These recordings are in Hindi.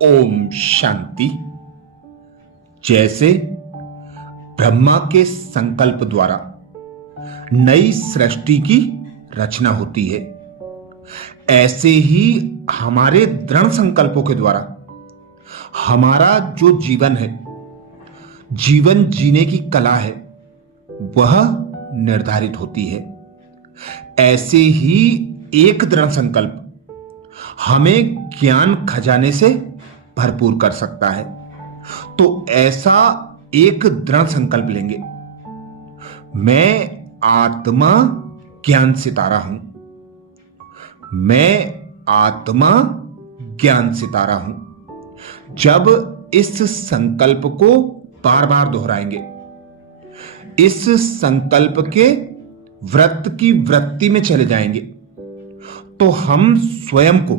ओम शांति। जैसे ब्रह्मा के संकल्प द्वारा नई सृष्टि की रचना होती है, ऐसे ही हमारे दृढ़ संकल्पों के द्वारा हमारा जो जीवन है, जीवन जीने की कला है, वह निर्धारित होती है। ऐसे ही एक दृढ़ संकल्प हमें ज्ञान खजाने से भरपूर कर सकता है। तो ऐसा एक दृढ़ संकल्प लेंगे, मैं आत्मा ज्ञान सितारा हूं। मैं आत्मा ज्ञान सितारा हूं। जब इस संकल्प को बार बार दोहराएंगे, इस संकल्प के व्रत की वृत्ति में चले जाएंगे, तो हम स्वयं को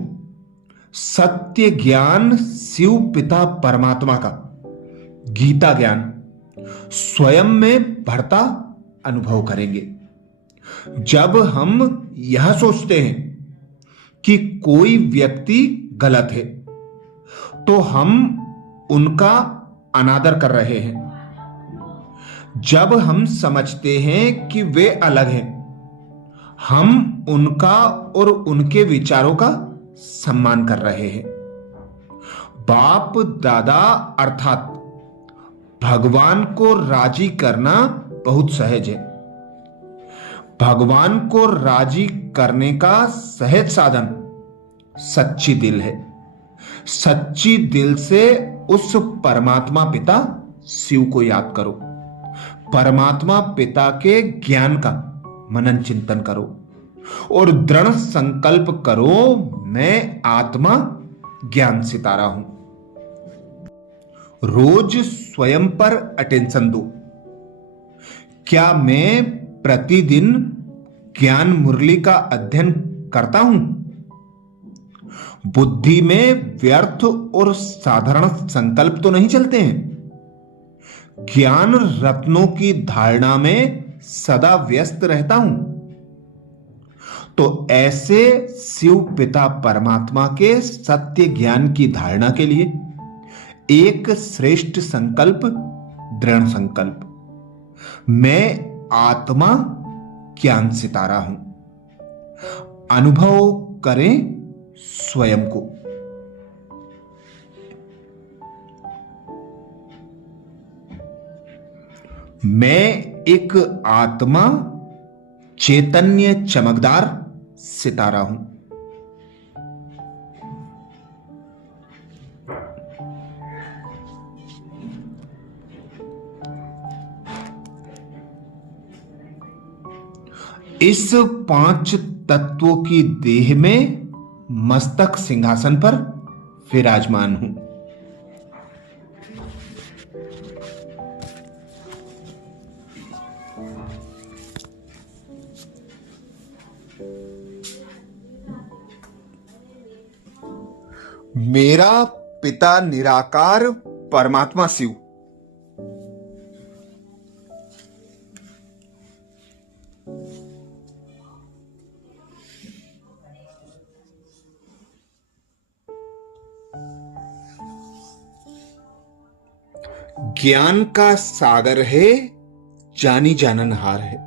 सत्य ज्ञान शिव पिता परमात्मा का गीता ज्ञान स्वयं में बढ़ता अनुभव करेंगे। जब हम यह सोचते हैं कि कोई व्यक्ति गलत है, तो हम उनका अनादर कर रहे हैं। जब हम समझते हैं कि वे अलग हैं, हम उनका और उनके विचारों का सम्मान कर रहे हैं। बाप दादा अर्थात भगवान को राजी करना बहुत सहज है। भगवान को राजी करने का सहज साधन सच्ची दिल है। सच्ची दिल से उस परमात्मा पिता शिव को याद करो। परमात्मा पिता के ज्ञान का मनन चिंतन करो और दृढ़ संकल्प करो, मैं आत्मा ज्ञान सितारा हूं। रोज स्वयं पर अटेंशन दो। क्या मैं प्रतिदिन ज्ञान मुरली का अध्ययन करता हूं? बुद्धि में व्यर्थ और साधारण संकल्प तो नहीं चलते हैं। ज्ञान रत्नों की धारणा में सदा व्यस्त रहता हूं। तो ऐसे शिव पिता परमात्मा के सत्य ज्ञान की धारणा के लिए एक श्रेष्ठ संकल्प, दृढ़ संकल्प, मैं आत्मा ज्ञान सितारा हूं। अनुभव करें स्वयं को। मैं एक आत्मा चैतन्य चमकदार सितारा हूं। इस 5 तत्वों की देह में मस्तक सिंहासन पर विराजमान हूं। मेरा पिता निराकार परमात्मा शिव ज्ञान का सागर है, जानी जाननहार है।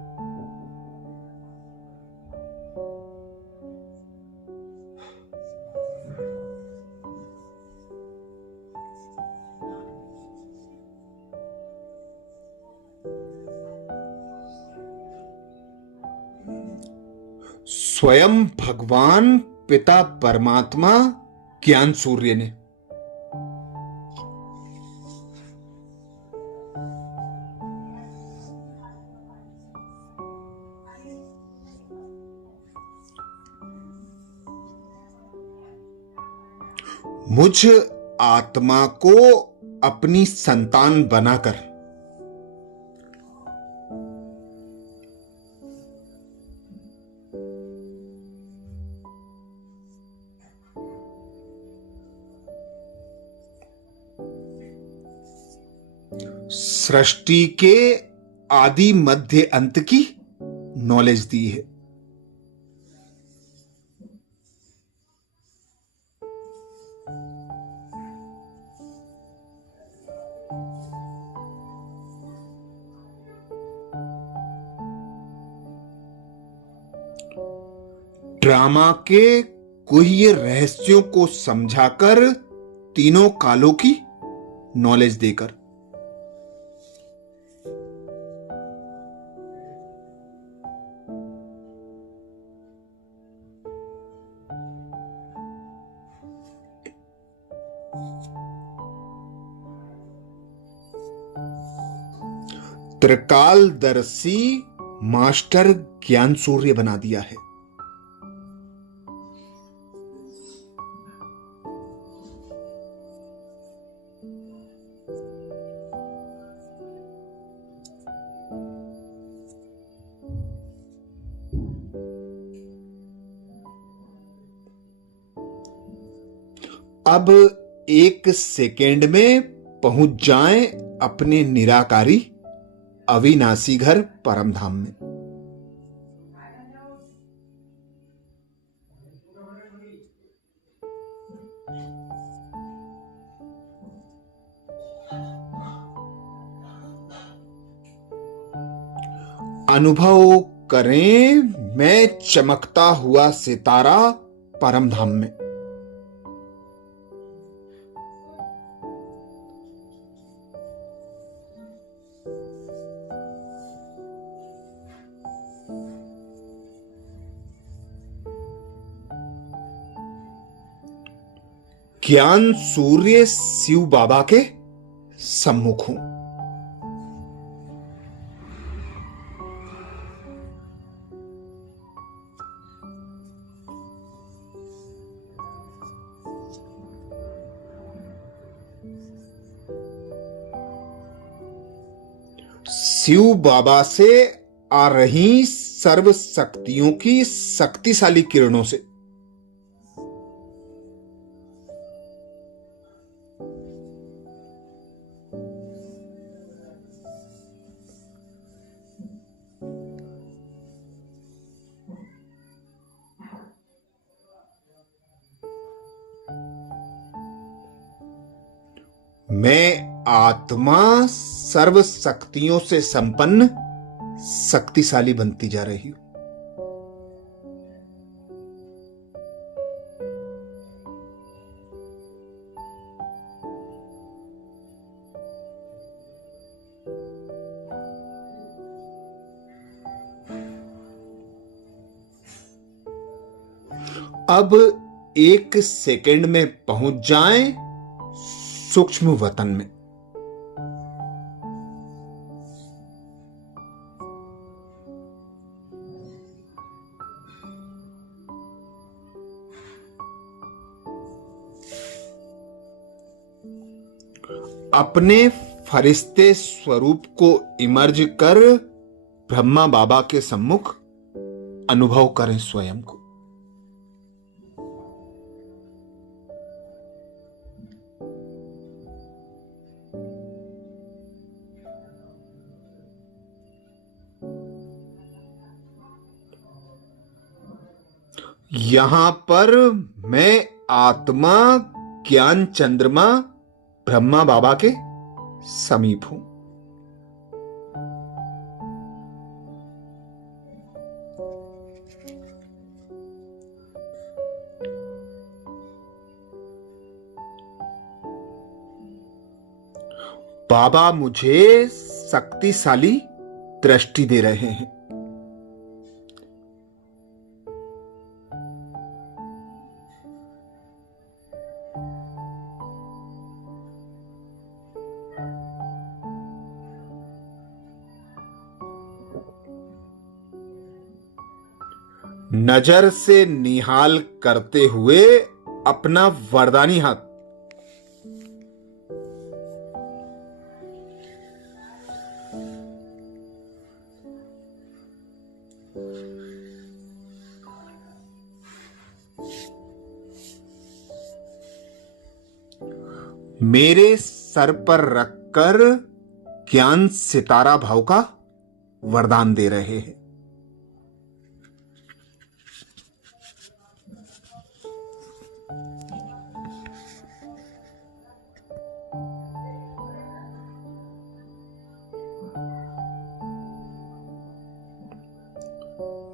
स्वयं भगवान पिता परमात्मा ज्ञान सूर्य ने मुझ आत्मा को अपनी संतान बनाकर सृष्टि के आदि मध्य अंत की नॉलेज दी है। ड्रामा के गुह्य रहस्यों को समझाकर, तीनों कालों की नॉलेज देकर। त्रिकालदर्शी मास्टर ज्ञान सूर्य बना दिया है। अब एक सेकेंड में पहुंच जाएं अपने निराकारी अविनाशी घर परमधाम में। अनुभव करें मैं चमकता हुआ सितारा परमधाम में। ज्ञान सूर्य शिव बाबा के सम्मुख हूं। शिव बाबा से आ रही सर्व शक्तियों की शक्तिशाली किरणों से मैं आत्मा सर्व शक्तियों से संपन्न शक्तिशाली बनती जा रही हूं। अब एक सेकंड में पहुंच जाएं सूक्ष्म वतन में। अपने फरिश्ते स्वरूप को इमर्ज कर ब्रह्मा बाबा के सम्मुख अनुभव करें स्वयं को। यहां पर मैं आत्मा ज्ञान चंद्रमा ब्रह्मा बाबा के समीप हूं। बाबा मुझे शक्तिशाली दृष्टि दे रहे हैं। नजर से निहाल करते हुए अपना वरदानी हाथ मेरे सर पर रखकर ज्ञान सितारा भाव का वरदान दे रहे हैं।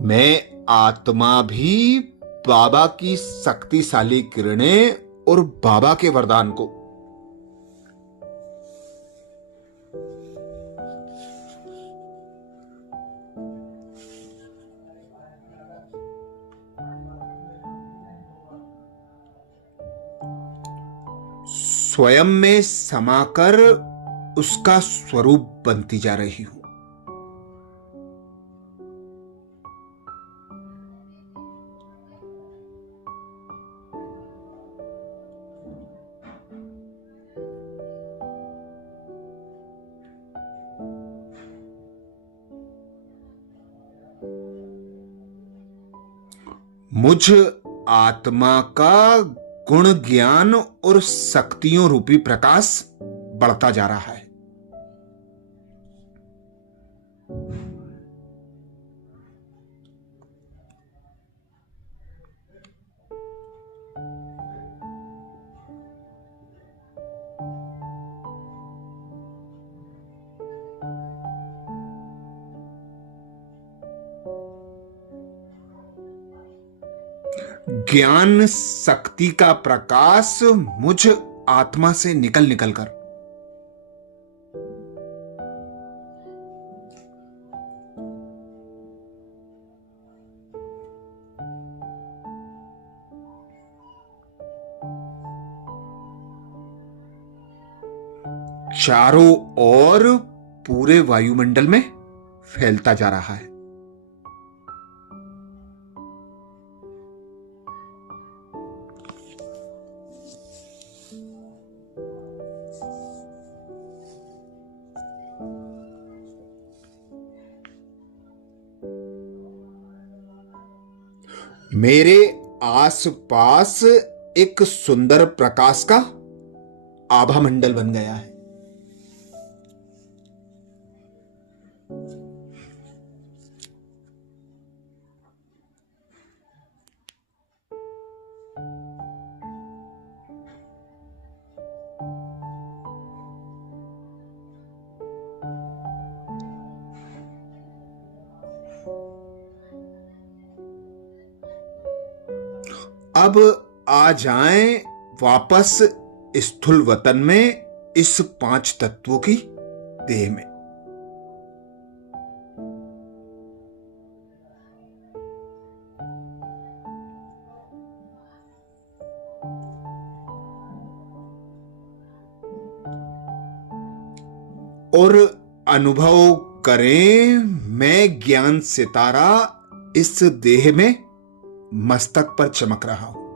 मैं आत्मा भी बाबा की शक्तिशाली किरणें और बाबा के वरदान को। स्वयं में समाकर उसका स्वरूप बनती जा रही हूं। मुझ आत्मा का गुण ज्ञान और शक्तियों रूपी प्रकाश बढ़ता जा रहा है। ज्ञान शक्ति का प्रकाश मुझ आत्मा से निकल निकल कर चारों ओर पूरे वायुमंडल में फैलता जा रहा है। मेरे आसपास एक सुंदर प्रकाश का आभा मंडल बन गया है। अब आ जाएं वापस स्थूल वतन में, इस 5 तत्वों की देह में। और अनुभव करें, मैं ज्ञान सितारा इस देह में मस्तक पर चमक रहा हूं।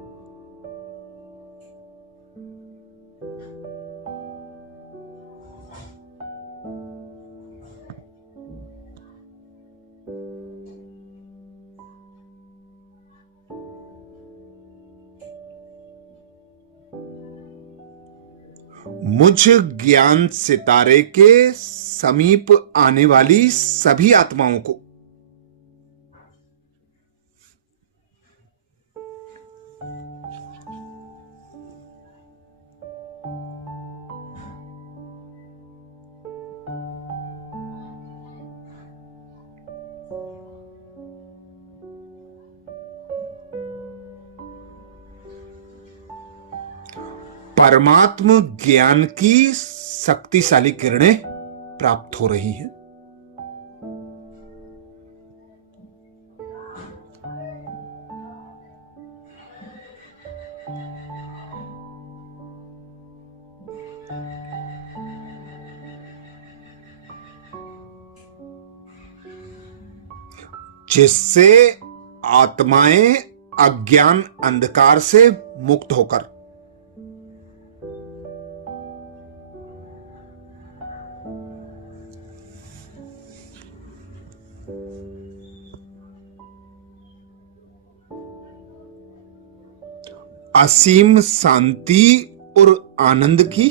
मुझ ज्ञान सितारे के समीप आने वाली सभी आत्माओं को परमात्म ज्ञान की शक्तिशाली किरणें प्राप्त हो रही हैं। जिससे आत्माएं अज्ञान अंधकार से मुक्त होकर असीम शांति और आनंद की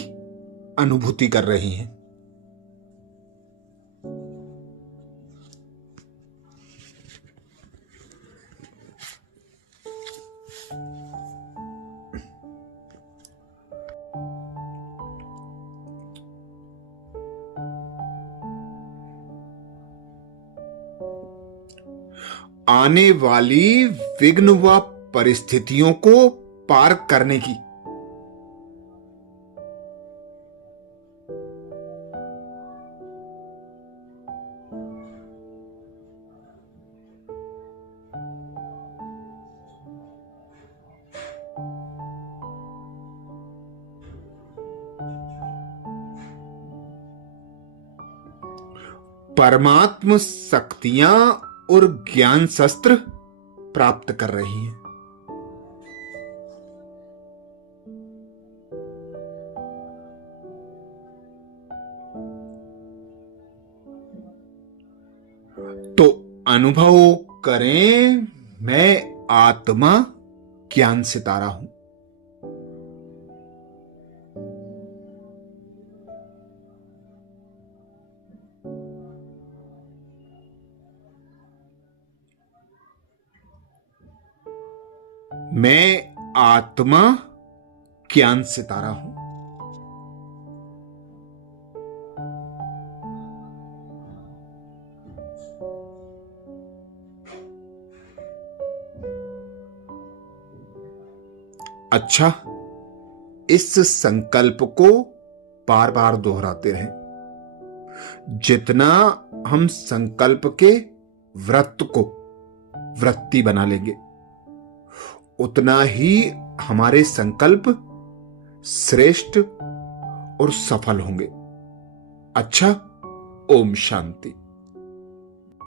अनुभूति कर रही हैं। आने वाली विघ्न व परिस्थितियों को पार करने की। परमात्म शक्तियां और ज्ञान शस्त्र प्राप्त कर रही हैं। तो अनुभव करें, मैं आत्मा ज्ञान सितारा हूं। मैं आत्मा ज्ञान सितारा हूं। अच्छा, इस संकल्प को बार बार दोहराते रहें। जितना हम संकल्प के व्रत को वृत्ति बना लेंगे, उतना ही हमारे संकल्प श्रेष्ठ और सफल होंगे। अच्छा, ओम शांति।